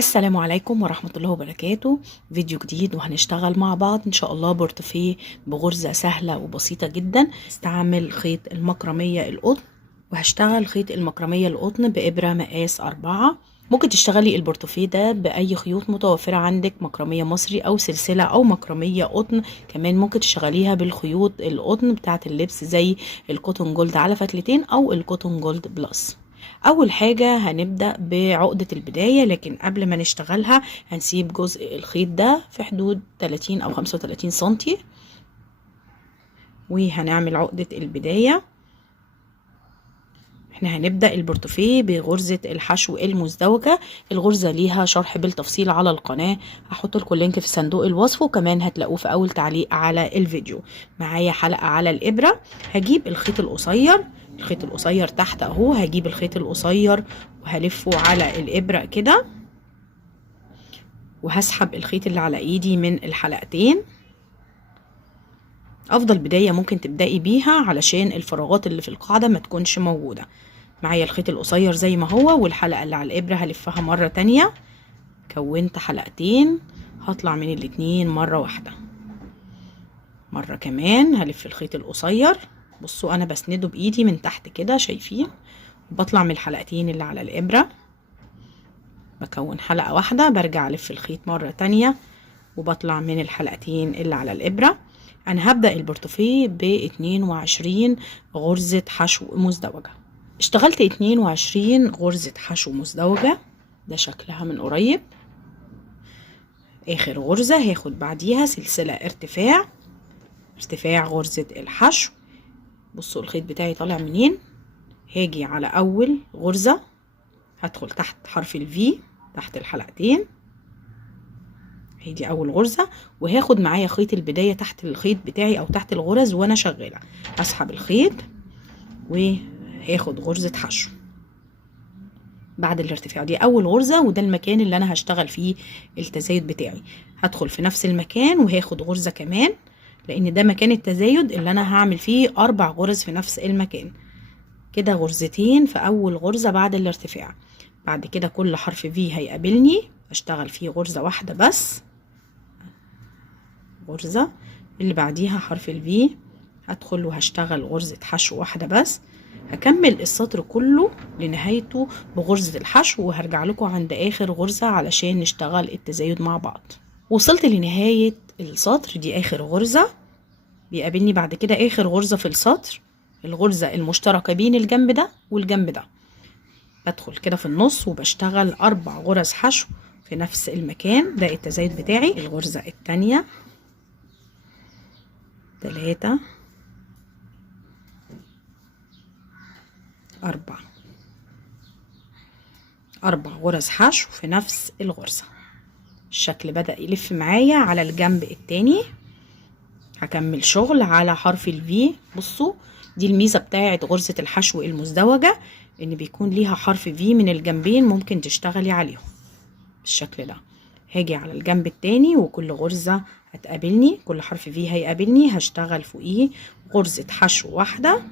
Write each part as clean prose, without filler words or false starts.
السلام عليكم ورحمة الله وبركاته. فيديو جديد وهنشتغل مع بعض ان شاء الله بورتفيه بغرزة سهلة وبسيطة جدا. استعمل خيط المكرمية القطن، وهشتغل خيط المكرمية القطن بإبرة مقاس 4. ممكن تشتغلي البورتفيه ده بأي خيوط متوفرة عندك، مكرمية مصري أو سلسلة أو مكرمية قطن. كمان ممكن تشتغليها بالخيوط القطن بتاعة اللبس زي الكوتون جولد على فتلتين أو الكوتون جولد بلس. اول حاجة هنبدأ بعقدة البداية، لكن قبل ما نشتغلها هنسيب جزء الخيط ده في حدود 30 او 35 سنتي، وهنعمل عقدة البداية. احنا هنبدأ البورتفيه بغرزة الحشو المزدوجة. الغرزة ليها شرح بالتفصيل على القناة، هحط لكم اللينك في صندوق الوصف، وكمان هتلاقوه في اول تعليق على الفيديو. معايا حلقة على الابرة، هجيب الخيط القصير، الخيط القصير تحت اهو، هجيب الخيط القصير وهلفه على الابرة كده، وهسحب الخيط اللي على ايدي من الحلقتين. افضل بداية ممكن تبدأي بيها علشان الفراغات اللي في القاعدة ما تكونش موجودة. معايا الخيط القصير زي ما هو، والحلقة اللي على الابرة هلفها مرة تانية. كونت حلقتين، هطلع من الاتنين مرة واحدة. مرة كمان هلف الخيط القصير، بصوا انا بسنده بايدي من تحت كده، شايفين؟ وبطلع من الحلقتين اللي على الابرة، بكون حلقة واحدة، برجع الف الخيط مرة تانية وبطلع من الحلقتين اللي على الابرة. انا هبدأ البورتفيه ب 22 غرزة حشو مزدوجة. اشتغلت 22 غرزة حشو مزدوجة، ده شكلها من قريب. اخر غرزة هاخد بعديها سلسلة ارتفاع غرزة الحشو. بصوا الخيط بتاعي طالع منين. هاجي على اول غرزة، هدخل تحت حرف الفي تحت الحلقتين، هي دي اول غرزة، وهاخد معايا خيط البداية تحت الخيط بتاعي او تحت الغرز وانا شغالة. هسحب الخيط وهاخد غرزة حشو بعد الارتفاع. دي اول غرزة، وده المكان اللي انا هشتغل فيه التزايد بتاعي. هدخل في نفس المكان وهاخد غرزة كمان، لان ده مكان التزايد اللي انا هعمل فيه 4 غرز في نفس المكان. كده غرزتين في اول غرزة بعد الارتفاع. بعد كده كل حرف في هيقابلني اشتغل فيه غرزة واحدة بس، غرزة اللي بعديها حرف الفي، هدخل وهشتغل غرزة حشو واحدة بس. هكمل السطر كله لنهايته بغرزة الحشو، وهرجع لكم عند اخر غرزة علشان نشتغل التزايد مع بعض. وصلت لنهاية السطر، دي اخر غرزة. بيقابلني بعد كده اخر غرزة في السطر، الغرزة المشتركة بين الجنب ده والجنب ده. بدخل كده في النص وبشتغل 4 غرز حشو في نفس المكان، ده التزايد بتاعي. الغرزة التانية، 3، 4 غرز حشو في نفس الغرزة. الشكل بدأ يلف معايا على الجنب التاني. هكمل شغل على حرف الفي. بصوا دي الميزة بتاعت غرزة الحشو المزدوجة، ان بيكون ليها حرف في من الجنبين، ممكن تشتغلي عليهم بالشكل ده. هاجي على الجنب التاني وكل غرزة هتقابلني، كل حرف في هيقابلني هشتغل فوقيه غرزة حشو واحدة،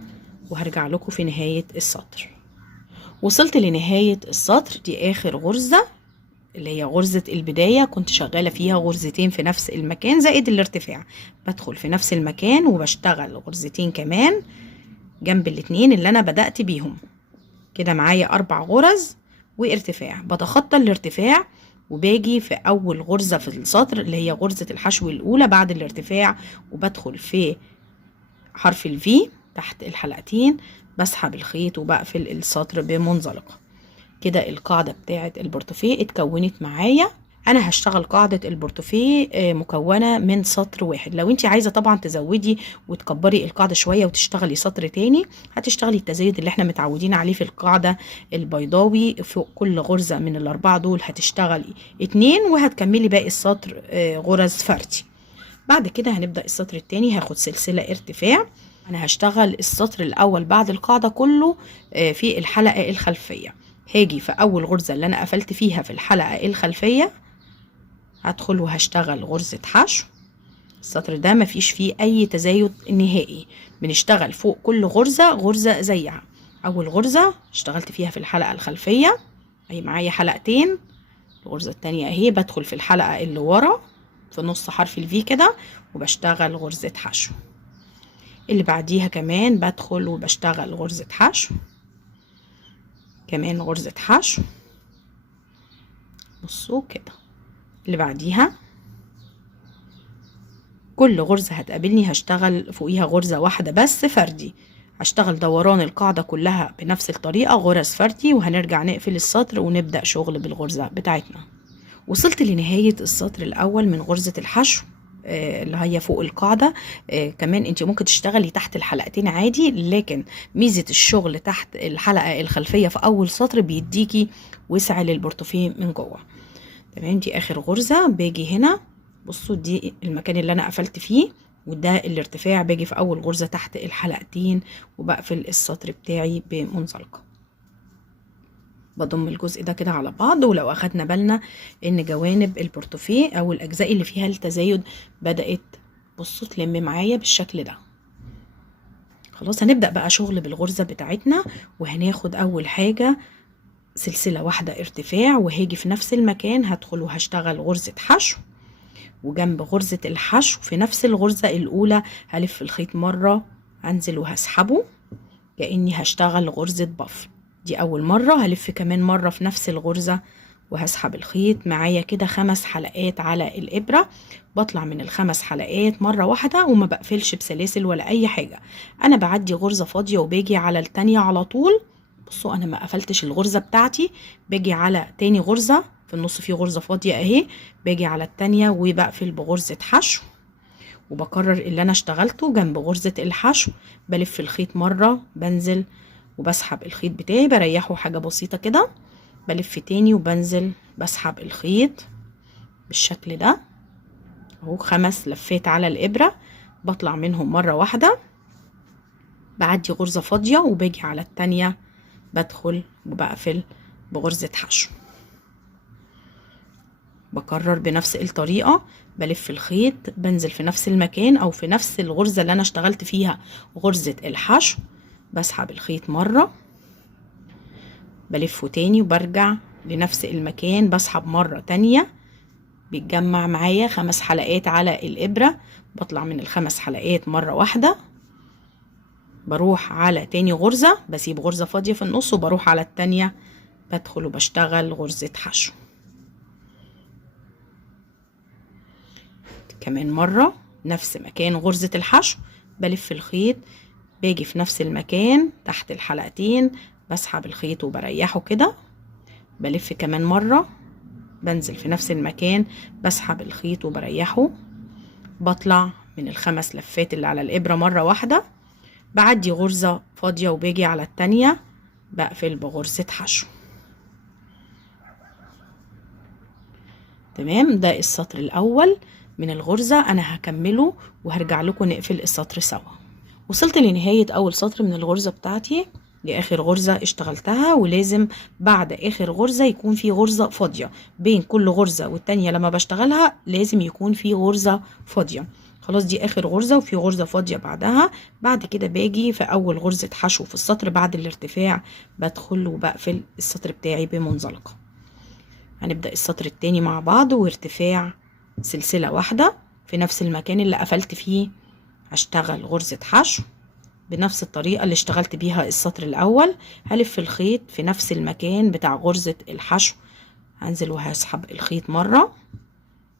وهرجع لكم في نهاية السطر. وصلت لنهاية السطر، دي اخر غرزة اللي هي غرزة البداية، كنت شغالة فيها غرزتين في نفس المكان زائد الارتفاع. بدخل في نفس المكان وبشتغل غرزتين كمان جنب الاتنين اللي انا بدأت بيهم. كده معايا 4 غرز وارتفاع. بتخطى الارتفاع وباجي في اول غرزة في السطر اللي هي غرزة الحشو الاولى بعد الارتفاع، وبدخل في حرف الفي تحت الحلقتين، بسحب الخيط وبقفل السطر بمنزلقة. كده القاعدة بتاعة البورتفيه اتكونت معايا. انا هشتغل قاعدة البورتفيه مكونة من سطر واحد. لو انت عايزة طبعا تزودي وتكبري القاعدة شوية وتشتغلي سطر تاني، هتشتغلي التزايد اللي احنا متعودين عليه في القاعدة البيضاوي. فوق كل غرزة من ال4 دول هتشتغلي 2، وهتكملي باقي السطر غرز فردي. بعد كده هنبدأ السطر التاني. هاخد سلسلة ارتفاع. انا هشتغل السطر الاول بعد القاعدة كله في الحلقة الخلفية. هاجي في اول غرزة اللي انا قفلت فيها في الحلقة الخلفية، هدخل وهشتغل غرزة حشو. السطر ده مفيش فيه اي تزايد نهائي، بنشتغل فوق كل غرزة غرزة زيها. اول غرزة اشتغلت فيها في الحلقة الخلفية، اهي معايا حلقتين، الغرزة التانية اهي، بدخل في الحلقة اللي ورا في نص حرف الفي كده وبشتغل غرزة حشو. اللي بعديها كمان بدخل وبشتغل غرزة حشو، كمان غرزة حشو. بصوا كده. اللي بعديها كل غرزة هتقابلني هشتغل فوقيها غرزة واحدة بس فردي، هشتغل دوران القاعدة كلها بنفس الطريقة غرز فردي، وهنرجع نقفل السطر ونبدأ شغل بالغرزة بتاعتنا. وصلت لنهاية السطر الأول من غرزة الحشو اللي هي فوق القاعدة. كمان انت ممكن تشتغلي تحت الحلقتين عادي، لكن ميزة الشغل تحت الحلقة الخلفية في أول سطر بيديكي وسع للبورتوفيه من جوه. تمام، دي آخر غرزة. باجي هنا بصوا دي المكان اللي أنا قفلت فيه، وده الارتفاع. باجي في أول غرزة تحت الحلقتين وبقفل السطر بتاعي بمنزلقة. بضم الجزء ده كده على بعض، ولو اخدنا بالنا ان جوانب البورتوفيه او الاجزاء اللي فيها التزايد بدأت بصوا تلم معايا بالشكل ده. خلاص هنبدأ بقى شغل بالغرزة بتاعتنا، وهناخد اول حاجة سلسلة واحدة ارتفاع، وهاجي في نفس المكان هدخل وهشتغل غرزة حشو، وجنب غرزة الحشو في نفس الغرزة الاولى هلف الخيط مرة، انزل وهسحبه كأني هشتغل غرزة بف. دي اول مرة. هلف كمان مرة في نفس الغرزة وهسحب الخيط معايا كده 5 حلقات على الابرة. بطلع من ال5 حلقات مرة واحدة وما بقفلش بسلاسل ولا اي حاجة، انا بعدي غرزة فاضية وباجي على التانية على طول. بصوا انا ما قفلتش الغرزة بتاعتي، باجي على تاني غرزة في النص في غرزة فاضية اهي، باجي على التانية وبقفل بغرزة حشو، وبكرر اللي انا اشتغلته جنب غرزة الحشو. بلف الخيط مرة، بنزل وبسحب الخيط بتاعي، بريحه حاجة بسيطة كده، بلف تاني وبنزل بسحب الخيط بالشكل ده اهو. 5 لفات على الابرة، بطلع منهم مرة واحدة، بعدي غرزة فاضية وباجي على التانية بدخل وبقفل بغرزة حشو. بكرر بنفس الطريقة، بلف الخيط، بنزل في نفس المكان او في نفس الغرزة اللي انا اشتغلت فيها غرزة الحشو، بسحب الخيط مرة، بلفه تاني وبرجع لنفس المكان، بسحب مرة تانية، بيتجمع معايا 5 حلقات على الإبرة. بطلع من ال5 حلقات مرة واحدة، بروح على تاني غرزة، بسيب غرزة فاضية في النص وبروح على التانية بدخل وبشتغل غرزة حشو. كمان مرة نفس مكان غرزة الحشو، بلف الخيط، باجي في نفس المكان تحت الحلقتين، بسحب الخيط وبريحه كده، بلف كمان مرة، بنزل في نفس المكان بسحب الخيط وبريحه، بطلع من ال5 لفات اللي على الإبرة مرة واحدة، بعدي غرزة فاضية وباجي على التانية بقفل بغرزة حشو. تمام، ده السطر الأول من الغرزة. أنا هكمله وهرجع لكم نقفل السطر سوا. وصلت لنهاية أول سطر من الغرزة بتاعتي، دي آخر غرزة اشتغلتها، ولازم بعد آخر غرزة يكون في غرزة فاضية بين كل غرزة والتانية. لما بشتغلها لازم يكون في غرزة فاضية. خلاص دي آخر غرزة وفي غرزة فاضية بعدها. بعد كده باجي في أول غرزة حشو في السطر بعد الارتفاع، بدخل وبقفل السطر بتاعي بمنزلقة. هنبدأ السطر التاني مع بعض، وارتفاع سلسلة واحدة في نفس المكان اللي قفلت فيه هشتغل غرزة حشو بنفس الطريقة اللي اشتغلت بيها السطر الأول. هلف الخيط في نفس المكان بتاع غرزة الحشو، هنزل وهسحب الخيط مرة،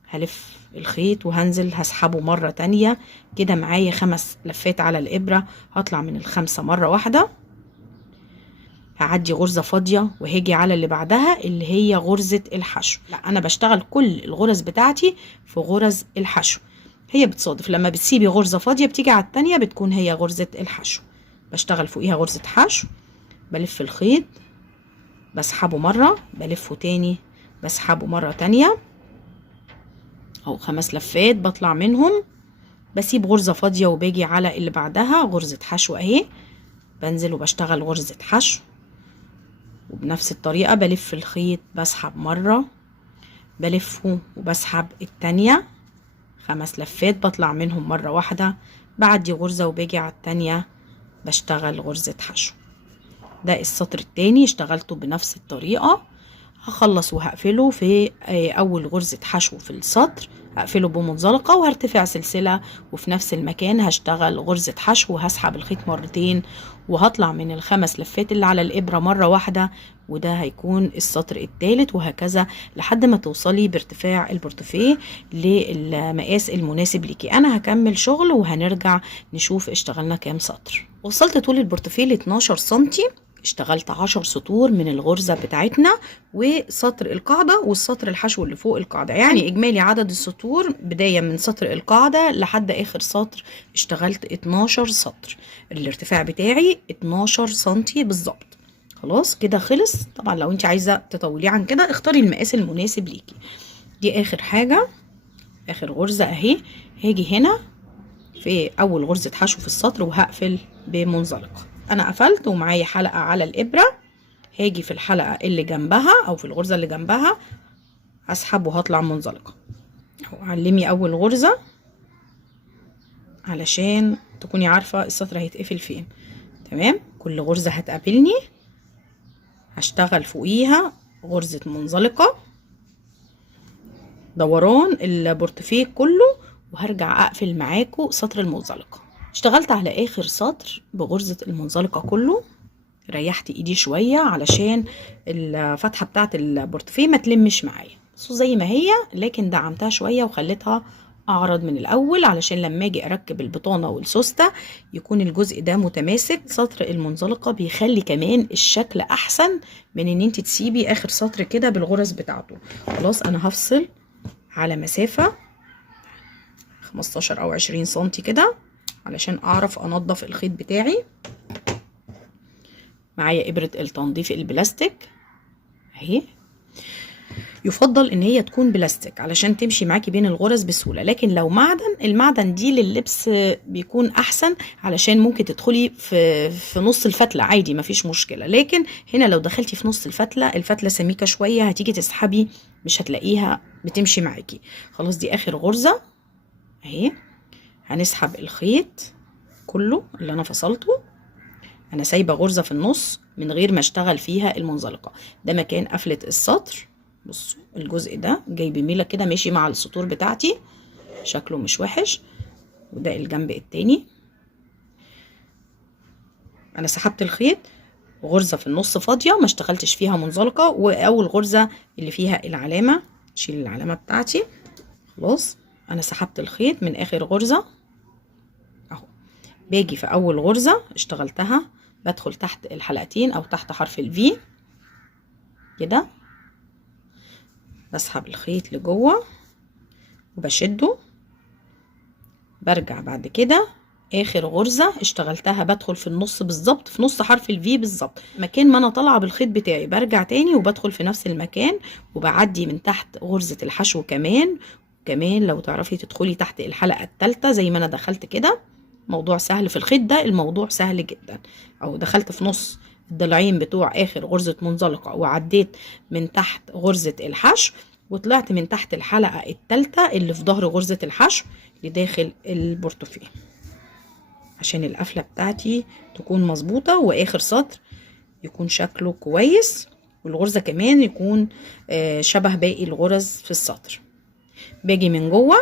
هلف الخيط وهنزل هسحبه مرة تانية كده. معايا 5 لفات على الإبرة، هطلع من ال5 مرة واحدة، هعدي غرزة فاضية وهاجي على اللي بعدها اللي هي غرزة الحشو. لا أنا بشتغل كل الغرز بتاعتي في غرز الحشو، هي بتصادف لما بتسيبي غرزة فاضية بتيجي على التانية بتكون هي غرزة الحشو. بشتغل فوقيها غرزة حشو، بلف الخيط بسحبه مرة، بلفه تاني بسحبه مرة تانية أو 5 لفات، بطلع منهم بسيب غرزة فاضية وباجي على اللي بعدها غرزة حشو اهي، بنزل وبشتغل غرزة حشو، وبنفس الطريقة بلف الخيط بسحب مرة، بلفه وبسحب التانية 5 لفات، بطلع منهم مرة واحدة، بعدي غرزة وباجي على التانية بشتغل غرزة حشو. ده السطر التاني اشتغلته بنفس الطريقة. هخلص وهقفله في اول غرزة حشو في السطر، هقفله بمنزلقة وهرتفع سلسلة، وفي نفس المكان هشتغل غرزة حشو وهسحب الخيط مرتين، وهطلع من ال5 لفات اللي على الإبرة مرة واحدة، وده هيكون السطر الثالث، وهكذا لحد ما توصلي بارتفاع البورتوفيه للمقاس المناسب ليكي. انا هكمل شغل وهنرجع نشوف اشتغلنا كام سطر. وصلت طول البورتوفيه ل 12 سنتي، اشتغلت 10 سطور من الغرزة بتاعتنا وسطر القاعدة والسطر الحشو اللي فوق القاعدة، يعني اجمالي عدد السطور بداية من سطر القاعدة لحد اخر سطر اشتغلت 12 سطر. الارتفاع بتاعي 12 سنتي بالظبط. خلاص كده خلص. طبعا لو انت عايزة تطوليه عن كده اختاري المقاس المناسب ليكي. دي اخر حاجة، اخر غرزة اهي. هاجي هنا في اول غرزة حشو في السطر وهقفل بمنزلقة. انا قفلت ومعايا حلقة على الابرة، هاجي في الحلقة اللي جنبها او في الغرزة اللي جنبها هسحب وهطلع منزلقة اهو. علمي اول غرزة علشان تكوني عارفة السطر هيتقفل فين. تمام، كل غرزة هتقابلني هشتغل فوقيها غرزة منزلقة دوران البورتوفيه كله، وهرجع اقفل معاكم سطر المنزلقة. اشتغلت على اخر سطر بغرزة المنزلقة كله، ريحت ايدي شوية علشان الفتحة بتاعت البورتوفيه ما تلمش معايا. بصوا زي ما هي، لكن دعمتها شوية وخليتها اعرض من الاول علشان لما اجي اركب البطانة والسوستة يكون الجزء ده متماسك. سطر المنزلقة بيخلي كمان الشكل احسن من ان انت تسيبي اخر سطر كده بالغرز بتاعته. خلاص انا هفصل على مسافة 15 او 20 سنتي كده علشان اعرف انضف الخيط بتاعي. معايا ابرة التنظيف البلاستيك اهي، يفضل ان هي تكون بلاستيك علشان تمشي معاكي بين الغرز بسهولة، لكن لو معدن، المعدن دي لللبس بيكون احسن علشان ممكن تدخلي في نص الفتلة عادي مفيش مشكلة، لكن هنا لو دخلتي في نص الفتلة سميكة شوية هتيجي تسحبي مش هتلاقيها بتمشي معاكي. خلاص دي اخر غرزة اهي. هنسحب الخيط كله اللي انا فصلته، انا سايبه غرزه في النص من غير ما اشتغل فيها المنزلقه. ده مكان قفله السطر. بصوا الجزء ده جاي بميله كده ماشي مع السطور بتاعتي، شكله مش وحش. وده الجنب التاني. انا سحبت الخيط، غرزه في النص فاضيه ما اشتغلتش فيها منزلقه، واول غرزه اللي فيها العلامه شيل العلامه بتاعتي. خلاص انا سحبت الخيط من اخر غرزه اهو. باجي في اول غرزه اشتغلتها بدخل تحت الحلقتين او تحت حرف الفي كده، بسحب الخيط لجوه وبشده، برجع بعد كده اخر غرزه اشتغلتها بدخل في النص بالظبط في نص حرف الفي بالظبط مكان ما انا طالعه بالخيط بتاعي، برجع تاني وبدخل في نفس المكان وبعدي من تحت غرزه الحشو كمان لو تعرفي تدخلي تحت الحلقه الثالثه زي ما انا دخلت كده. موضوع سهل في الخيط ده، الموضوع سهل جدا. او دخلت في نص الضلعين بتوع اخر غرزه منزلقه وعديت من تحت غرزه الحشو وطلعت من تحت الحلقه الثالثه اللي في ظهر غرزه الحشو لداخل البورتوفيه عشان القفله بتاعتي تكون مظبوطه واخر سطر يكون شكله كويس والغرزه كمان يكون شبه باقي الغرز في السطر. باجي من جوه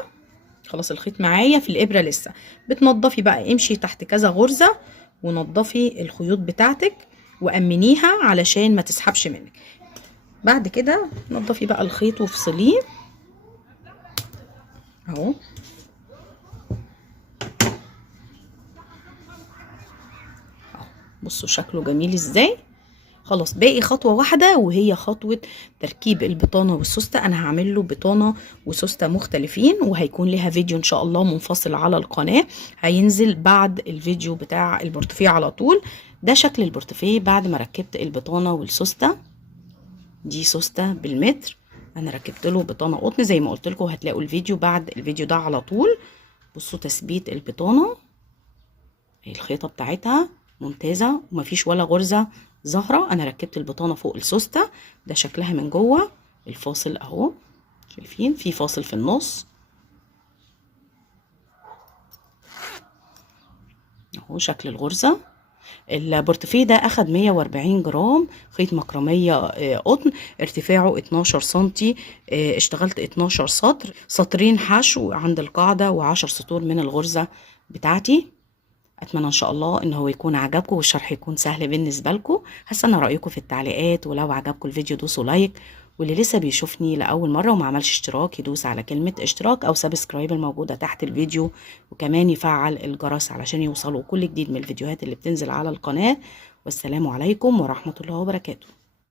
خلاص الخيط معايا في الابره لسه، بتنضفي بقى امشي تحت كذا غرزه ونضفي الخيوط بتاعتك وامنيها علشان ما تسحبش منك. بعد كده نضفي بقى الخيط وافصليه اهو. بصوا شكله جميل ازاي. خلاص باقي خطوه واحده وهي خطوه تركيب البطانه والسوسته. انا هعمل له بطانه وسوسته مختلفين وهيكون لها فيديو ان شاء الله منفصل على القناه هينزل بعد الفيديو بتاع البورتوفيه على طول. ده شكل البورتوفيه بعد ما ركبت البطانه والسوسته. دي سوسته بالمتر، انا ركبت له بطانه قطن زي ما قلت لكم، هتلاقوا الفيديو بعد الفيديو ده على طول. بصوا تثبيت البطانه، الخيطه بتاعتها ممتازه ومفيش ولا غرزه ظاهره. انا ركبت البطانه فوق السوسته. ده شكلها من جوه. الفاصل اهو شايفين في فاصل في النص اهو شكل الغرزه. البورتفيه ده اخد 140 جرام خيط مكرمية قطن، ارتفاعه 12 سنتي. اشتغلت 12 سطر، سطرين حشو عند القاعدة و10 سطور من الغرزة بتاعتي. اتمنى ان شاء الله ان هو يكون عجبكم والشرح يكون سهل بالنسبه لكم. هستنى رايكم في التعليقات، ولو عجبكم الفيديو دوسوا لايك، واللي لسه بيشوفني لاول مره وما عملش اشتراك يدوس على كلمه اشتراك او سبسكرايب الموجوده تحت الفيديو، وكمان يفعل الجرس علشان يوصلوا كل جديد من الفيديوهات اللي بتنزل على القناه. والسلام عليكم ورحمه الله وبركاته.